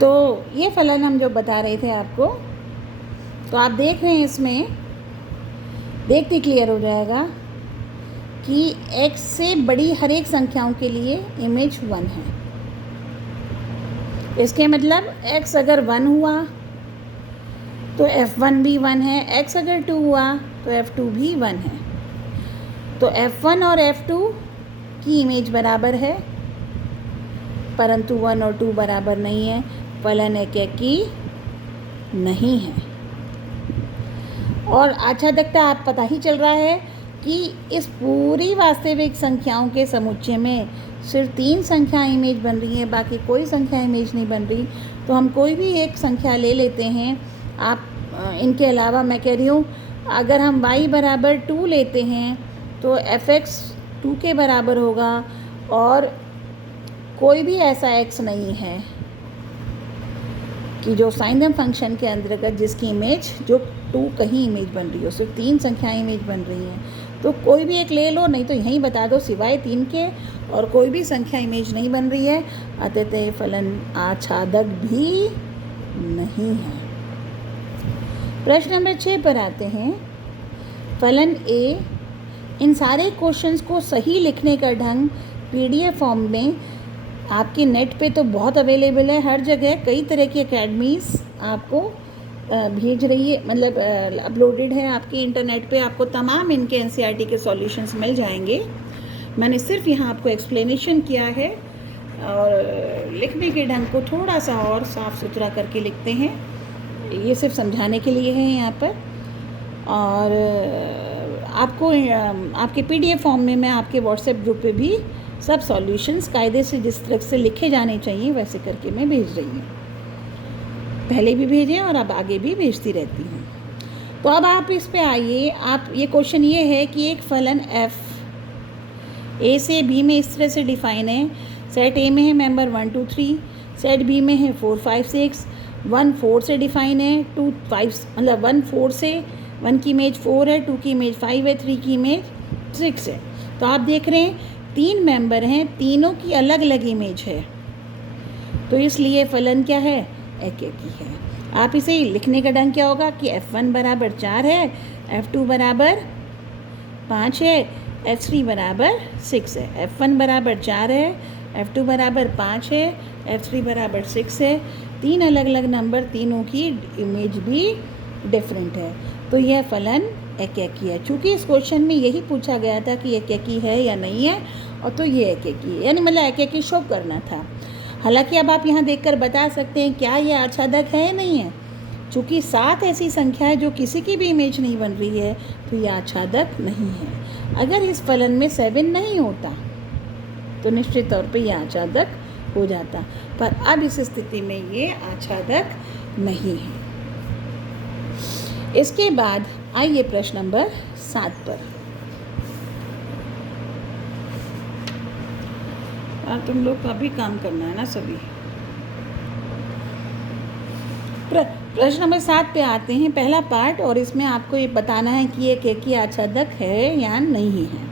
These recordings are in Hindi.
तो ये फलन हम जो बता रहे थे आपको, तो आप देख रहे हैं इसमें देखते क्लियर हो जाएगा कि x से बड़ी हर एक संख्याओं के लिए इमेज 1 है। इसके मतलब x अगर 1 हुआ तो f1 भी 1 है, x अगर 2 हुआ तो f2 भी 1 है। तो f1 और f2 की इमेज बराबर है, परंतु 1 और 2 बराबर नहीं है, फलन एकेकी नहीं है। और आच्छादकता आप पता ही चल रहा है कि इस पूरी वास्तविक संख्याओं के समुच्चय में सिर्फ 3 संख्या इमेज बन रही है, बाकी कोई संख्या इमेज नहीं बन रही। तो हम कोई भी एक संख्या ले लेते हैं। आप इनके अलावा मैं कह रही हूँ, अगर हम y बराबर 2 लेते हैं तो fx 2 के बराबर होगा, और कोई भी ऐसा x नहीं है कि जो साइन फंक्शन के अंतर्गत जिसकी इमेज जो 2 कहीं इमेज बन रही हो, सिर्फ 3 संख्याएं इमेज बन रही हैं। तो कोई भी एक ले लो, नहीं तो यहीं बता दो सिवाय 3 के और कोई भी संख्या इमेज नहीं बन रही है, अतः फलन आच्छादक भी नहीं है। प्रश्न नंबर 6 पर आते हैं। फलन ए, इन सारे क्वेश्चंस को सही लिखने का ढंग PDF फॉर्म में आपके नेट पे तो बहुत अवेलेबल है, हर जगह कई तरह की एकेडमीज़ आपको भेज रही है, मतलब अपलोडेड है आपके इंटरनेट पे। आपको तमाम इनके NCERT के सॉल्यूशंस मिल जाएंगे। मैंने सिर्फ यहाँ आपको एक्सप्लेनेशन किया है, और लिखने के ढंग को थोड़ा सा और साफ़ सुथरा करके लिखते हैं। ये सिर्फ समझाने के लिए है यहाँ पर। और आपको आपके PDF फॉर्म में मैं आपके WhatsApp ग्रुप पे भी सब सॉल्यूशंस कायदे से जिस तरह से लिखे जाने चाहिए वैसे करके मैं भेज रही हूँ। पहले भी भेजे और अब आगे भी भेजती रहती हूँ। तो अब आप इस पे आइए। आप ये क्वेश्चन ये है कि एक फलन f a से b में इस तरह से डिफाइन है। सेट a में है मेंबर 1 2 3, सेट b में है 4 5 6, 1 4 से डिफाइन है, 2 5 मतलब 1 4 से 1 की इमेज 4 है, 2 की इमेज 5 है, 3 की इमेज 6 है। तो आप देख रहे हैं 3 मेंबर हैं, तीनों की अलग अलग इमेज है, तो इसलिए फलन क्या है, एकेकी है। आप इसे लिखने का ढंग क्या होगा कि f1 बराबर 4 है, f2 बराबर 5 है, f3 बराबर 6 है। f1 बराबर 4 है, f2 बराबर 5 है, f3 बराबर 6 है। 3 अलग अलग नंबर, तीनों की इमेज भी डिफरेंट है, तो यह फलन एकेकी है। चूँकि इस क्वेश्चन में यही पूछा गया था कि एकेकी है या नहीं है, और तो ये एकेकी है, यानी मतलब एकेकी शो करना था। हालांकि अब आप यहाँ देखकर बता सकते हैं क्या ये आच्छादक है या नहीं है। चूँकि 7 ऐसी संख्या है जो किसी की भी इमेज नहीं बन रही है, तो ये आच्छादक नहीं है। अगर इस फलन में 7 नहीं होता तो निश्चित तौर पे ये आच्छादक हो जाता, पर अब इस स्थिति में ये आच्छादक नहीं है। इसके बाद आइए प्रश्न नंबर 7 पर। तुम लोग का भी काम करना है ना सभी। प्रश्न नंबर 7 पे आते हैं, पहला पार्ट, और इसमें आपको ये बताना है कि ये एकेकी आच्छादक है या नहीं है।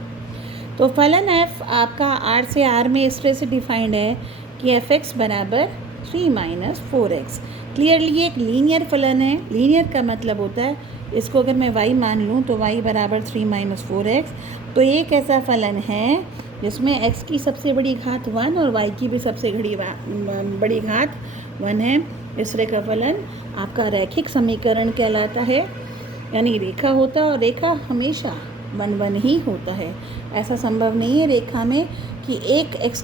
तो फलन f आपका R से R में इस तरह से डिफाइंड है कि fx बराबर 3 - 4x। क्लियरली ये एक लीनियर फलन है। लीनियर का मतलब होता है, इसको अगर मैं y मान लूँ तो y बराबर 3 - 4x। तो एक ऐसा फलन है जिसमें x की सबसे बड़ी घात 1 और y की भी सबसे बड़ी घात 1 है। इस तरह का फलन आपका रैखिक समीकरण कहलाता है, यानी रेखा होता है और रेखा हमेशा 1 1 ही होता है। ऐसा संभव नहीं है रेखा में कि एक x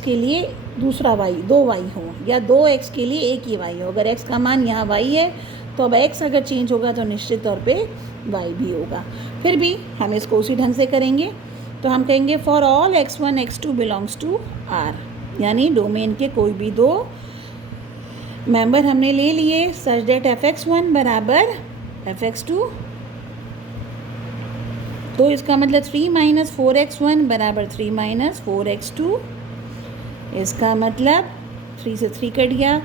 के लिए दूसरा y 2 y हो, या 2 x के लिए एक ही y हो। अगर x का मान यहाँ y है तो अब x अगर चेंज होगा तो निश्चित तौर पे y भी होगा। फिर भी हम इसको उसी ढंग से करेंगे, तो हम कहेंगे for all x1 x2 belongs to R, यानी डोमेन के कोई भी 2 मेंबर हमने ले लिए सच डेट fx1 बराबर fx2। तो इसका मतलब 3 - 4x1 बराबर 3 - 4x2। इसका मतलब 3 से 3 कट गया,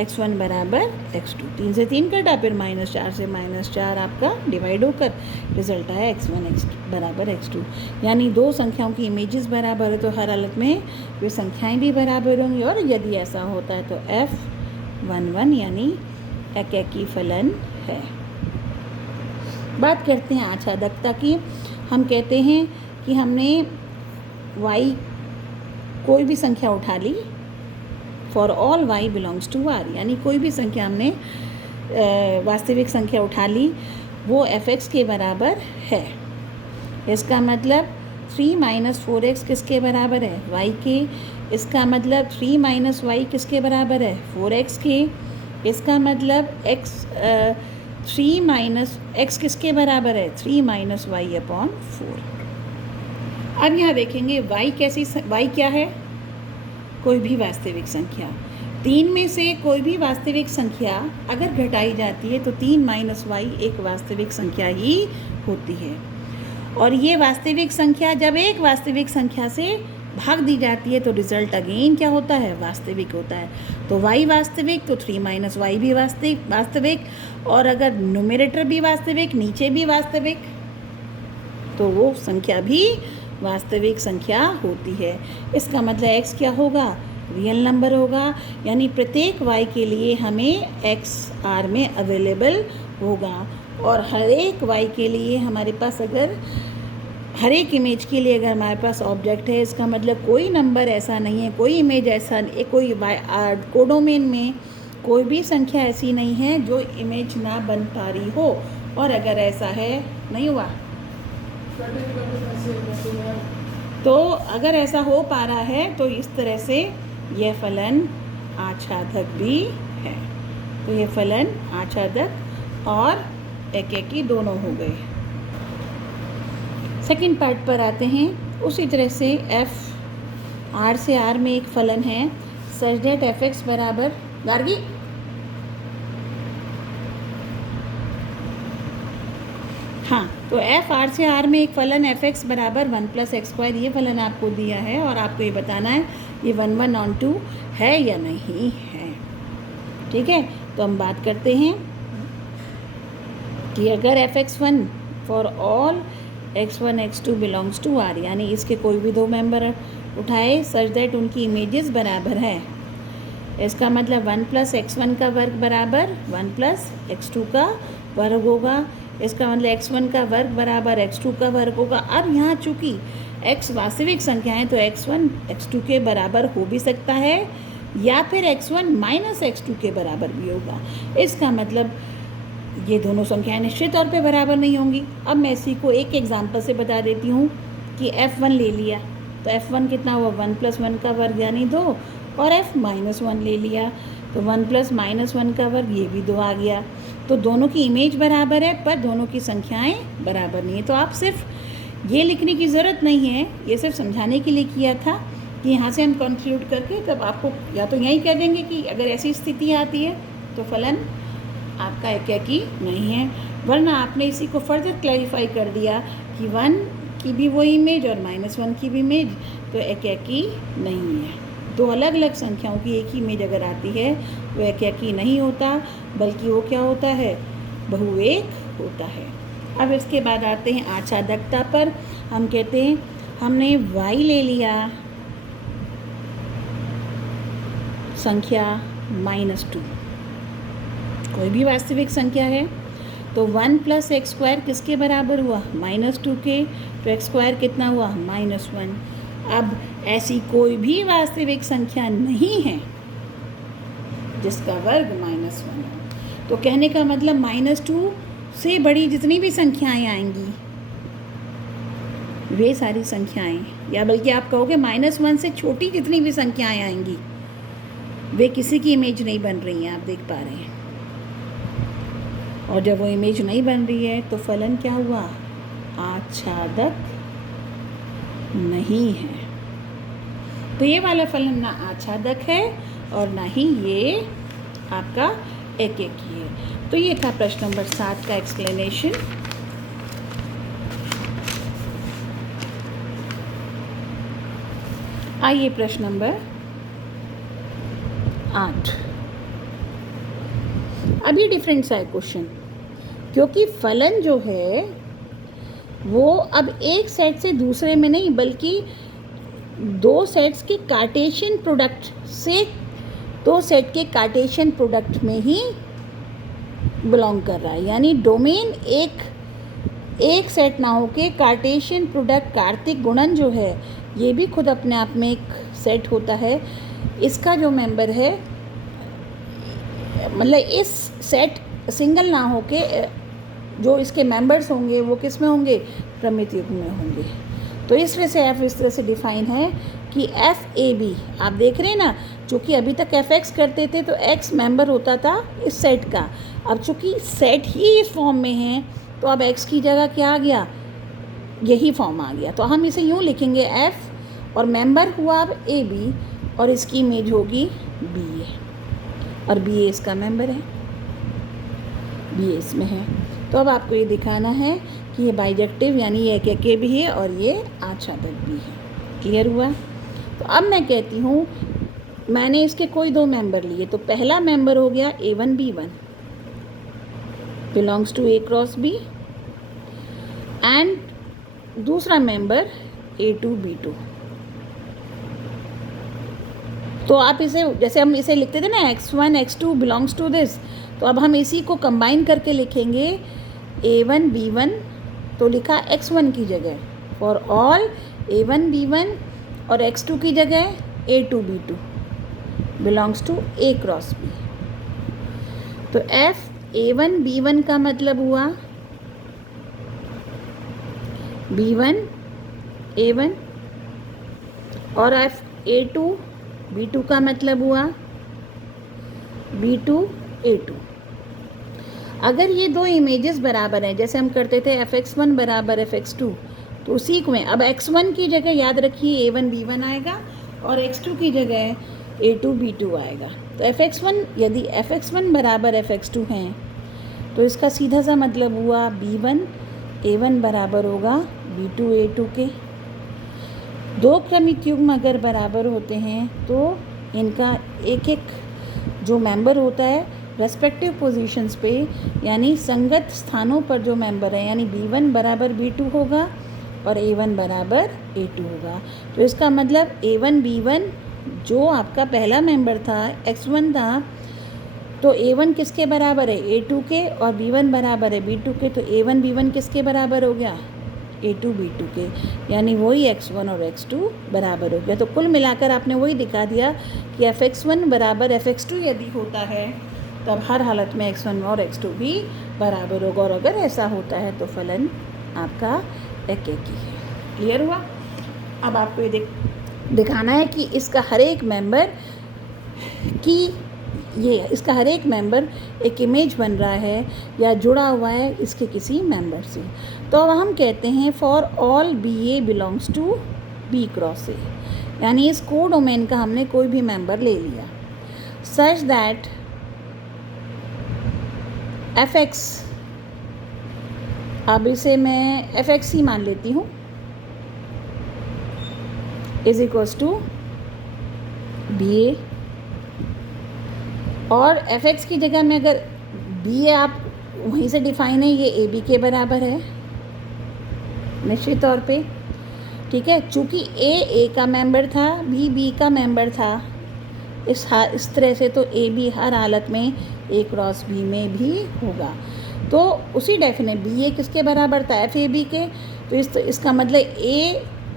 x1 बराबर x2, 3 से 3 कटा, फिर -4 से -4 आपका डिवाइड होकर रिजल्ट आया x1 बराबर x2। यानी दो संख्याओं की इमेजेस बराबर है तो हर हालत में वे संख्याएं भी बराबर होंगी, और यदि ऐसा होता है तो F11 यानी एकैकी फलन है। बात करते हैं आच्छादकता की। हम कहते हैं कि हमने y कोई भी संख्या उठा ली, for all y belongs to r, यानी कोई भी संख्या हमने वास्तविक संख्या उठा ली, वो f(x) के बराबर है। इसका मतलब 3 - 4x किसके बराबर है? y के। इसका मतलब 3 - y किसके बराबर है? 4x के। इसका मतलब 3 - x किसके बराबर है? 3 - y/4। अब यहाँ देखेंगे y क्या है? कोई भी वास्तविक संख्या। 3 में से कोई भी वास्तविक संख्या अगर घटाई जाती है तो 3 - y एक वास्तविक संख्या ही होती है। और ये वास्तविक संख्या जब एक वास्तविक संख्या से भाग दी जाती है तो रिजल्ट अगेन क्या होता है? वास्तविक होता है। तो y वास्तविक तो 3 - y भी वास्तविक, और अगर न्यूमरेटर भी वास्तविक, नीचे भी वास्तविक, तो वो संख्या भी वास्तविक संख्या होती है। इसका मतलब x क्या होगा? रियल नंबर होगा, यानी प्रत्येक y के लिए हमें x R में अवेलेबल होगा। और हर एक y के लिए हमारे पास अगर हर एक इमेज के लिए अगर हमारे पास ऑब्जेक्ट है, इसका मतलब कोई नंबर ऐसा नहीं है, कोई इमेज ऐसा, कोई कोडोमेन में कोई भी संख्या ऐसी नहीं है जो इमेज ना बन पा रही हो। और अगर ऐसा है, नहीं हुआ तो अगर ऐसा हो पा रहा है तो इस तरह से यह फलन आच्छादक भी है। तो यह फलन आच्छादक और एकैकी दोनों हो गए। सेकंड पार्ट पर आते हैं। उसी तरह से f R से R में एक फलन है सच दैट f(x) बराबर, गार्गी हाँ, तो f R से R में एक फलन f(x) बराबर 1 + x², ये फलन आपको दिया है और आपको ये बताना है ये 1 1 on 2 है या नहीं है। ठीक है, तो हम बात करते हैं कि अगर f(x1) for all x1 x2 belongs to R, यानी इसके कोई भी दो मेंबर उठाए सच दैट उनकी इमेजेस बराबर है। इसका मतलब 1 + x1 का वर्ग बराबर 1 + x2 का वर्ग होगा। इसका मतलब x1 का वर्ग बराबर x2 का वर्ग होगा। अब यहाँ चूँकि x वास्तविक संख्या है तो x1 x2 के बराबर हो भी सकता है, या फिर x1 - x2 के बराबर भी होगा। इसका मतलब ये दोनों संख्याएं निश्चित तौर पे बराबर नहीं होंगी। अब मैं इसी को एक एग्जांपल से बता देती हूँ कि f1 ले लिया तो f1 कितना हुआ? 1 + 1 का वर्ग यानी 2, और f - 1 ले लिया तो 1 + -1 का वर्ग, ये भी 2 आ गया। तो दोनों की इमेज बराबर है पर दोनों की संख्याएं बराबर नहीं है। तो आप सिर्फ ये लिखने की ज़रूरत नहीं है, ये सिर्फ समझाने के लिए किया था कि यहाँ से हम कंक्लूड करके तब आपको या तो यही कह देंगे कि अगर ऐसी स्थिति आती है तो फलन आपका एकैकी नहीं है, वरना आपने इसी को फर्दर क्लैरिफाई कर दिया कि 1 की भी वो इमेज और -1 की भी इमेज तो एकैकी नहीं है। दो अलग अलग संख्याओं की एक ही इमेज अगर आती है वो एकैकी नहीं होता, बल्कि वो क्या होता है? बहुएक होता है। अब इसके बाद आते हैं आच्छादकता पर। हम कहते हैं हमने y ले लिया संख्या -2, कोई भी वास्तविक संख्या है, तो 1 + x² किसके बराबर हुआ? -2 के। तो x² कितना हुआ? -1। अब ऐसी कोई भी वास्तविक संख्या नहीं है जिसका वर्ग -1 हो। तो कहने का मतलब -2 से बड़ी जितनी भी संख्याएं आएंगी वे सारी संख्याएं, या बल्कि आप कहोगे -1 से छोटी जितनी भी संख्याएं आएंगी वे किसी की इमेज नहीं बन रही हैं, आप देख पा रहे हैं। और जब वो इमेज नहीं बन रही है तो फलन क्या हुआ? आच्छादक नहीं है। तो ये वाला फलन ना आच्छादक है और ना ही ये आपका एकैकी है। तो ये था प्रश्न नंबर 7 का एक्सप्लेनेशन। आइए प्रश्न नंबर 8। अभी डिफरेंट सा है क्वेश्चन, क्योंकि फलन जो है वो अब एक सेट से दूसरे में नहीं बल्कि दो सेट्स के कार्टेशियन प्रोडक्ट से, दो सेट के कार्टेशियन प्रोडक्ट में ही बिलोंग कर रहा है। यानी डोमेन एक सेट ना हो के कार्टेशियन प्रोडक्ट कार्तिक गुणन जो है ये भी खुद अपने आप में एक सेट होता है। इसका जो मेंबर है, मतलब इस सेट सिंगल ना हो के जो इसके मेंबर्स होंगे वो किस में होंगे, प्रमित युग्म में होंगे। तो इस वजह से एफ इस तरह से डिफाइन है कि एफ ए बी, आप देख रहे हैं ना, चूँकि अभी तक एफ एक्स करते थे तो एक्स मेंबर होता था इस सेट का, अब चूँकि सेट ही इस फॉर्म में है तो अब एक्स की जगह क्या आ गया, यही फॉर्म आ गया। तो हम इसे यूँ लिखेंगे एफ और मेंबर हुआ अब ए बी और इसकी इमेज होगी बी ए, और बी ए इसका मेंबर है, बी ए इसमें है। तो अब आपको ये दिखाना है कि ये बाइजेक्टिव यानी ये एक के भी है और ये आच्छादक भी है। क्लियर हुआ? तो अब मैं कहती हूँ मैंने इसके कोई दो मेंबर लिए, तो पहला मेंबर हो गया A1 B1 belongs to A cross B, and दूसरा मेंबर A2 B2। तो आप इसे, जैसे हम इसे लिखते थे ना x1 x2 belongs to this, तो अब हम इसी को कंबाइन करके लिखेंगे A1 B1, तो लिखा x1 की जगह फॉर ऑल A1 B1 और x2 की जगह A2 B2 belongs to A cross B। तो F A1 B1 का मतलब हुआ B1 A1, और F A2 B2 का मतलब हुआ B2 A2। अगर ये दो इमेजेस बराबर हैं, जैसे हम करते थे fx1 बराबर fx2, तो उसी में अब x1 की जगह याद रखिए A1 B1 आएगा और x2 की जगह A2 B2 आएगा। तो fx1 यदि fx1 बराबर fx2 हैं तो इसका सीधा सा मतलब हुआ B1 A1 बराबर होगा B2 A2 के। दो क्रमिक युग्म अगर बराबर होते हैं तो इनका एक एक जो मेंबर होता है रेस्पेक्टिव पोजीशंस पे, यानी संगत स्थानों पर जो मेंबर है, यानी B1 बराबर B2 होगा और A1 बराबर A2 होगा। तो इसका मतलब A1 B1 जो आपका पहला मेंबर था x1 था, तो A1 किसके बराबर है, A2 के, और B1 बराबर है B2 के, तो A1 B1 किसके बराबर हो गया, A2 B2 के, यानी वही x1 और x2 बराबर हो गया। तो कुल मिलाकर आपने वही दिखा दिया कि fx1 बराबर fx2 यदि होता है तब हर हालत में x1 और x2 भी बराबर होगा, और अगर ऐसा होता है तो फलन आपका एक ही है। क्लियर हुआ? अब आपको ये दिखाना है कि इसका हर एक मेंबर की इसका हर एक मेंबर एक इमेज बन रहा है या जुड़ा हुआ है इसके किसी मेंबर से। तो अब हम कहते हैं for all B A belongs to B cross A, यानी इस को डोमेन का हमने कोई भी मेंबर ले लिया सच दैट एफ एक्स, अब इसे मैं एफ एक्स ही मान लेती हूँ, इज इक्वल्स टू बी ए, और एफ एक्स की जगह में अगर बी ए आप वहीं से डिफाइन है, ये ए बी के बराबर है निश्चित तौर पे, ठीक है। चूँकि ए का मेंबर था, बी का मेंबर था, इस तरह से तो ए बी हर हालत में ए क्रॉस बी में भी होगा। तो उसी डेफिनेट बी ए किसके बराबर था, एफ ए बी के, तो इसका मतलब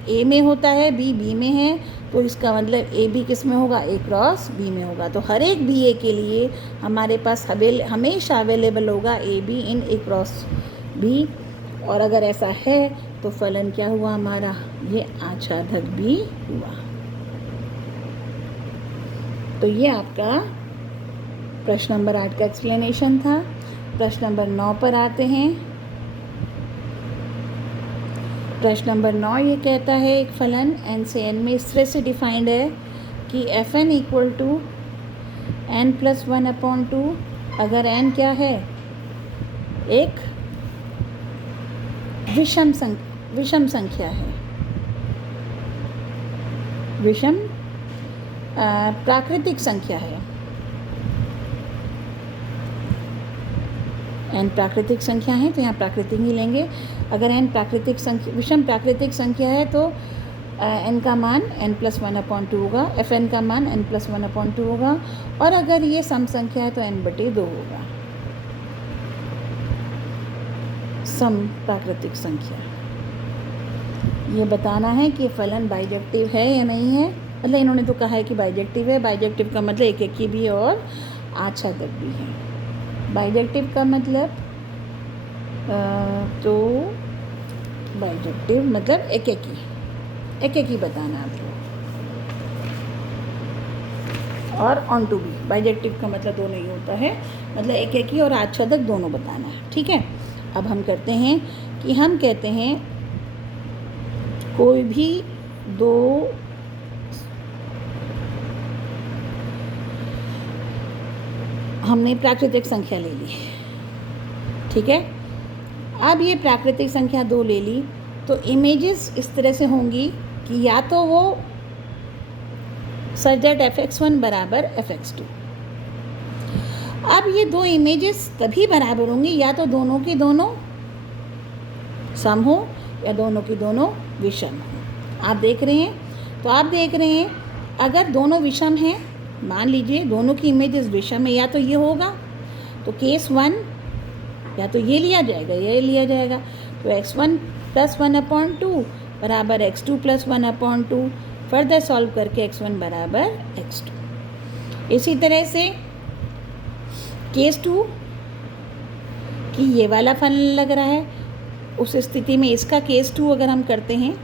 ए में होता है, बी में है, तो इसका मतलब ए बी किस में होगा, ए क्रॉस बी में होगा। तो हर एक बी ए के लिए हमारे पास हमेशा अवेलेबल होगा A B in A cross B, और अगर ऐसा है तो फलन क्या हुआ हमारा, ये आच्छादक भी हुआ। तो ये आपका प्रश्न नंबर 8 का एक्सप्लेनेशन था। प्रश्न नंबर 9 पर आते हैं। प्रश्न नंबर 9 ये कहता है एक फलन n से n में इस तरह से डिफाइंड है कि F N equal to n+1/2, अगर n क्या है, एक विषम संख्या है, विषम प्राकृतिक संख्या है, n प्राकृतिक संख्या है तो यहाँ प्राकृतिक ही लेंगे। अगर n प्राकृतिक संख्या विषम प्राकृतिक संख्या है तो n का मान n+1/2 होगा, fn का मान n+1/2 होगा, और अगर ये सम संख्या है तो n/2 होगा। सम प्राकृतिक संख्या ये बताना है कि फलन बाइजेक्टिव है या नहीं है। मतलब इन्होंने तो कहा है कि बाइजेक्टिव है। बाइजेक्टिव का मतलब एक ही भी है और आच्छादक भी है। बाइजेक्टिव का मतलब तो बाइजेक्टिव मतलब एक ही बताना आपको, और ऑन टू भी। बाइजेक्टिव का मतलब दोनों ही होता है, मतलब एक ही और आच्छादक दोनों बताना है। ठीक है, अब हम करते हैं कि हम कहते हैं कोई भी दो हमने प्राकृतिक संख्या ले ली, ठीक है। अब ये प्राकृतिक संख्या 2 ले ली तो इमेजेस इस तरह से होंगी कि या तो वो सच दैट fx1 बराबर fx2। अब ये दो इमेजेस तभी बराबर होंगी या तो दोनों की दोनों सम हो या दोनों की दोनों विषम हो। आप देख रहे हैं, तो आप देख रहे हैं अगर दोनों विषम हैं, मान लीजिए दोनों की इमेजेस विषम है, या तो ये होगा तो केस 1 या तो ये लिया जाएगा, ये लिया जाएगा। तो x1 + 1/2 बराबर x2 + 1/2। फर्दर सॉल्व करके x1 बराबर x2। इसी तरह से केस 2 कि ये वाला फलन लग रहा है, उस स्थिति में इसका केस 2 अगर हम करते हैं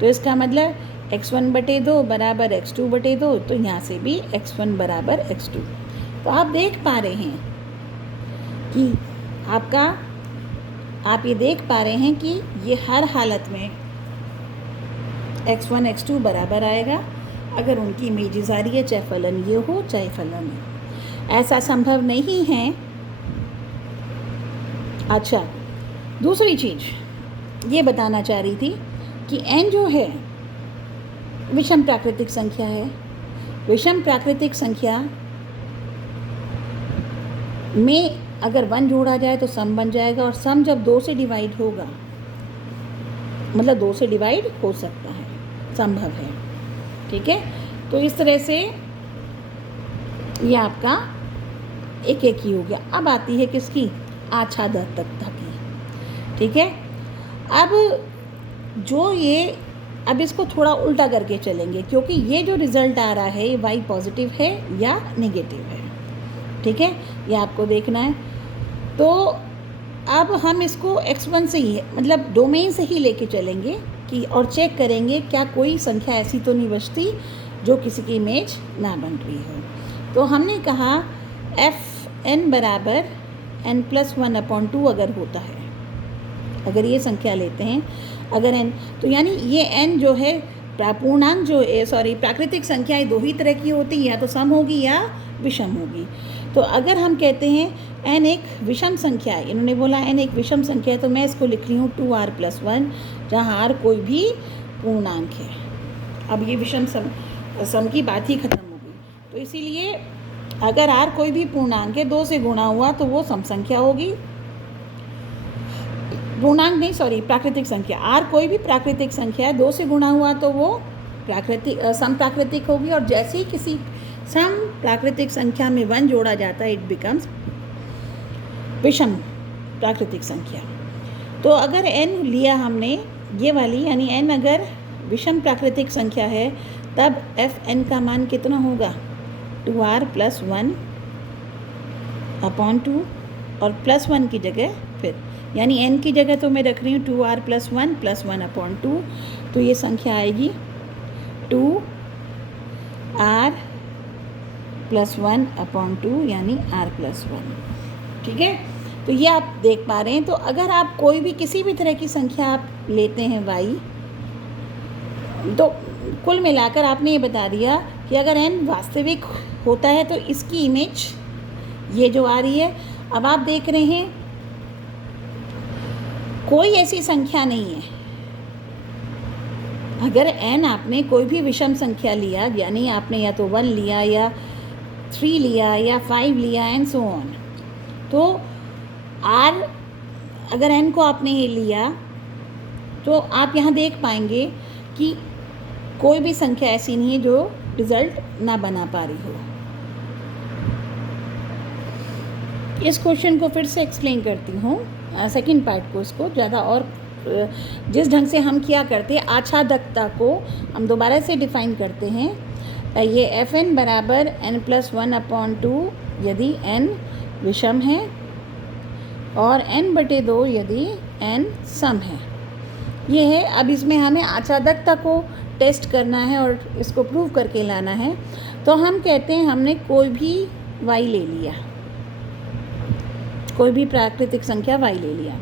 तो इसका मतलब x1/2 बराबर x2/2। तो यहाँ से भी x1 बराबर x2। तो आप देख पा रहे हैं कि आप ये देख पा रहे हैं कि ये हर हालत में x1 x2 बराबर आएगा अगर उनकी इमेजेस आ रही है, चाहे फलन ये हो चाहे फलन ये। ऐसा संभव नहीं है। अच्छा, दूसरी चीज़ ये बताना चाह रही थी कि n जो है विषम प्राकृतिक संख्या है। विषम प्राकृतिक संख्या में अगर 1 जोड़ा जाए तो सम बन जाएगा, और सम जब 2 से डिवाइड होगा, मतलब 2 से डिवाइड हो सकता है, संभव है। ठीक है, तो इस तरह से ये आपका एक ही हो गया। अब आती है किसकी, आच्छादकता की। ठीक है, अब इसको थोड़ा उल्टा करके चलेंगे, क्योंकि ये जो रिज़ल्ट आ रहा है ये y पॉजिटिव है या नेगेटिव है। ठीक है, ये आपको देखना है। तो अब हम इसको x1 से ही, मतलब डोमेन से ही लेके चलेंगे कि, और चेक करेंगे क्या कोई संख्या ऐसी तो नहीं बचती जो किसी की इमेज ना बन रही हो। तो हमने कहा fn बराबर n+1/2 अगर होता है, अगर ये संख्या लेते हैं, अगर n, तो यानी ये n जो है पूर्णांक जो प्राकृतिक संख्याएं 2 ही तरह की होती हैं, या तो सम होगी या विषम होगी। तो अगर हम कहते हैं n एक विषम संख्या है, इन्होंने बोला n एक विषम संख्या है, तो मैं इसको लिख रही हूँ 2r+1, जहाँ r कोई भी पूर्णांक है। अब ये विषम सम की बात ही खत्म हो गई। तो इसीलिए अगर r कोई भी पूर्णांक है, 2 से गुणा हुआ तो वो सम संख्या होगी। पूर्णांक नहीं, प्राकृतिक संख्या। r कोई भी प्राकृतिक संख्या है, 2 से गुणा हुआ तो वो सम प्राकृतिक होगी, और जैसे ही किसी सम प्राकृतिक संख्या में 1 जोड़ा जाता है, इट बिकम्स विषम प्राकृतिक संख्या। तो अगर n लिया हमने ये वाली, यानी n अगर विषम प्राकृतिक संख्या है, तब fn का मान कितना होगा, 2r+1/2, और +1 की जगह फिर, यानी n की जगह तो मैं रख रही हूँ 2r+1/2, तो ये संख्या आएगी 2r+1/2 यानी r+1। ठीक है, तो ये आप देख पा रहे हैं। तो अगर आप कोई भी किसी भी तरह की संख्या आप लेते हैं y, तो कुल मिलाकर आपने ये बता दिया कि अगर n वास्तविक होता है तो इसकी इमेज ये जो आ रही है। अब आप देख रहे हैं कोई ऐसी संख्या नहीं है, अगर n आपने कोई भी विषम संख्या लिया, यानी आपने या तो 1 लिया या 3 लिया या 5 लिया एंड सो ऑन, तो आर अगर एन को आपने ये लिया तो आप यहाँ देख पाएंगे कि कोई भी संख्या ऐसी नहीं है जो रिजल्ट ना बना पा रही हो। इस क्वेश्चन को फिर से एक्सप्लेन करती हूँ, सेकंड पार्ट को, इसको ज़्यादा और जिस ढंग से हम किया करते हैं आच्छादकता को हम दोबारा से डिफाइन करते हैं। ये एफ एन बराबर n+1/2 यदि n विषम है और n/2 यदि n सम है। ये है। अब इसमें हमें आच्छादकता को टेस्ट करना है और इसको प्रूव करके लाना है। तो हम कहते हैं हमने कोई भी y ले लिया, कोई भी प्राकृतिक संख्या y ले लिया।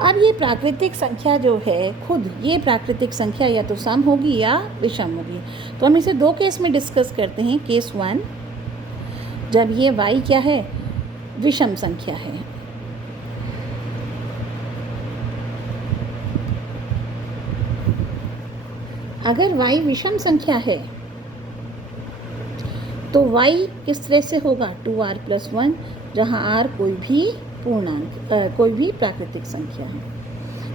अब ये प्राकृतिक संख्या जो है खुद ये प्राकृतिक संख्या या तो सम होगी या विषम होगी। तो हम इसे दो केस में डिस्कस करते हैं। केस 1, जब ये y क्या है, विषम संख्या है। अगर y विषम संख्या है तो y किस तरह से होगा, 2r+1, जहाँ r कोई भी पूर्णांक कोई भी प्राकृतिक संख्या है।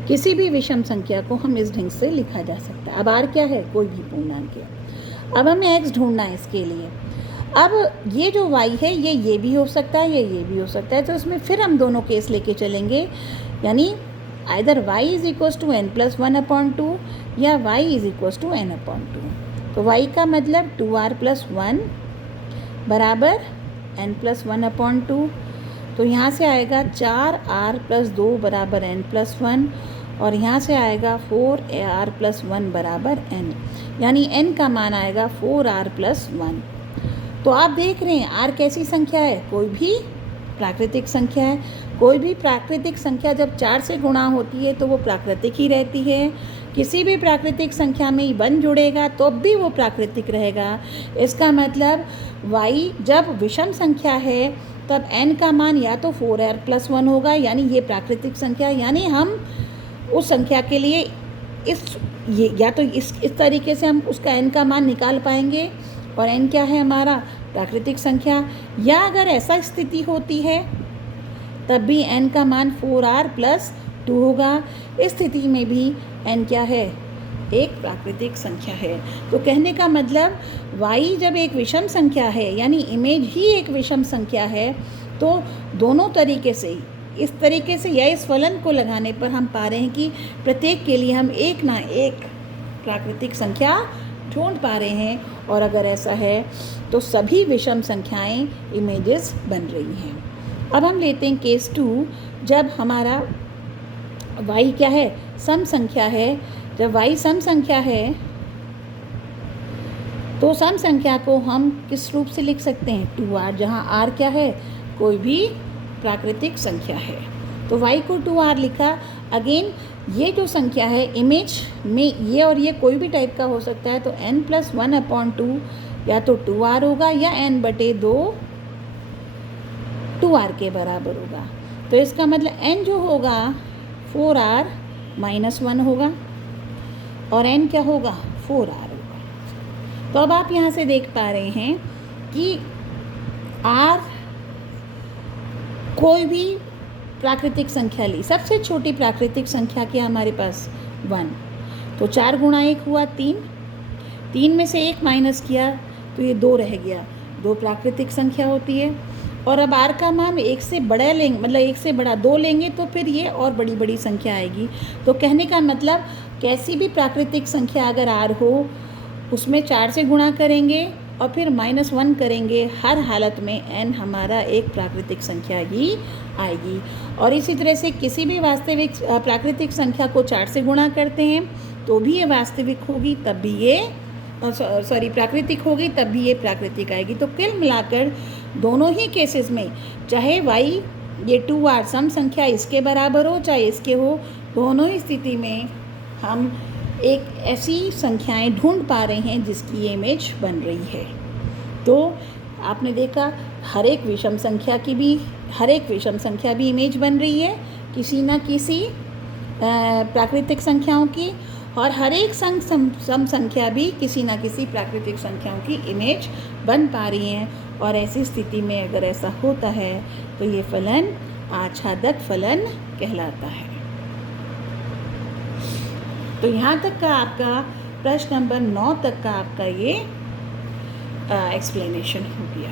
किसी भी विषम संख्या को हम इस ढंग से लिखा जा सकता है। अब r क्या है, कोई भी पूर्णांक है। अब हमें x ढूंढना है इसके लिए। अब ये जो y है ये भी हो सकता है, ये भी हो सकता है। तो इसमें फिर हम दोनों केस लेके चलेंगे, यानी आइदर y = n+1/2 या y = n/2। तो y का मतलब 2r+1 बराबर n+1/2। तो यहाँ से आएगा 4r+2 बराबर n+1 और यहाँ से आएगा 4r+1 बराबर n, यानी n का मान आएगा 4r+1। तो आप देख रहे हैं r कैसी संख्या है, कोई भी प्राकृतिक संख्या है। कोई भी प्राकृतिक संख्या जब 4 से गुणा होती है तो वो प्राकृतिक ही रहती है। किसी भी प्राकृतिक संख्या में 1 जुड़ेगा तो भी वो प्राकृतिक रहेगा। इसका मतलब y जब विषम संख्या है तब n का मान या तो 4r+1 होगा, यानी ये प्राकृतिक संख्या, यानी हम उस संख्या के लिए या तो इस तरीके से हम उसका n का मान निकाल पाएंगे और n क्या है हमारा, प्राकृतिक संख्या। या अगर ऐसा स्थिति होती है तब भी n का मान 4r+2 होगा। इस स्थिति में भी n क्या है, एक प्राकृतिक संख्या है। तो कहने का मतलब y जब एक विषम संख्या है, यानी इमेज ही एक विषम संख्या है, तो दोनों तरीके से, इस तरीके से या इस फलन को लगाने पर हम पा रहे हैं कि प्रत्येक के लिए हम एक ना एक प्राकृतिक संख्या ढूंढ पा रहे हैं। और अगर ऐसा है तो सभी विषम संख्याएं इमेजेस बन रही हैं। अब हम लेते हैं केस 2, जब हमारा y क्या है, सम संख्या है। जब y सम संख्या है तो सम संख्या को हम किस रूप से लिख सकते हैं, 2r, जहाँ r क्या है, कोई भी प्राकृतिक संख्या है। तो y को 2r लिखा। अगेन ये जो संख्या है इमेज में ये और ये कोई भी टाइप का हो सकता है। तो n+1/2 या तो 2r होगा या n/2 2r के बराबर होगा। तो इसका मतलब n जो होगा 4r-1 होगा और n क्या होगा, 4r होगा। तो अब आप यहाँ से देख पा रहे हैं कि r कोई भी प्राकृतिक संख्या ली, सबसे छोटी प्राकृतिक संख्या क्या हमारे पास, 1। तो 4 गुणा 1 हुआ 3 में से 1 माइनस किया तो ये 2 रह गया। 2 प्राकृतिक संख्या होती है। और अब r का मान 1 से बड़ा लेंगे, मतलब 1 से बड़ा 2 लेंगे तो फिर ये और बड़ी संख्या आएगी। तो कहने का मतलब कैसी भी प्राकृतिक संख्या अगर r हो उसमें 4 से गुणा करेंगे और फिर -1 करेंगे, हर हालत में n हमारा एक प्राकृतिक संख्या ही आएगी। और इसी तरह से किसी भी वास्तविक प्राकृतिक संख्या को 4 से गुणा करते हैं तो भी ये वास्तविक होगी, तब भी ये प्राकृतिक होगी, तब भी ये प्राकृतिक आएगी। तो कुल मिलाकर दोनों ही केसेस में, चाहे y ये 2r सम संख्या इसके बराबर हो चाहे इसके हो, दोनों ही स्थिति में हम एक ऐसी संख्याएं ढूंढ पा रहे हैं जिसकी ये इमेज बन रही है। तो आपने देखा हर एक विषम संख्या भी इमेज बन रही है किसी न किसी प्राकृतिक संख्याओं की, और हर एक सम संख्या भी किसी न किसी प्राकृतिक संख्याओं की इमेज बन पा रही हैं। और ऐसी स्थिति में अगर ऐसा होता है तो ये फलन आच्छादक फलन कहलाता है। तो यहाँ तक का आपका प्रश्न नंबर 9 तक का आपका ये एक्सप्लेनेशन हो गया।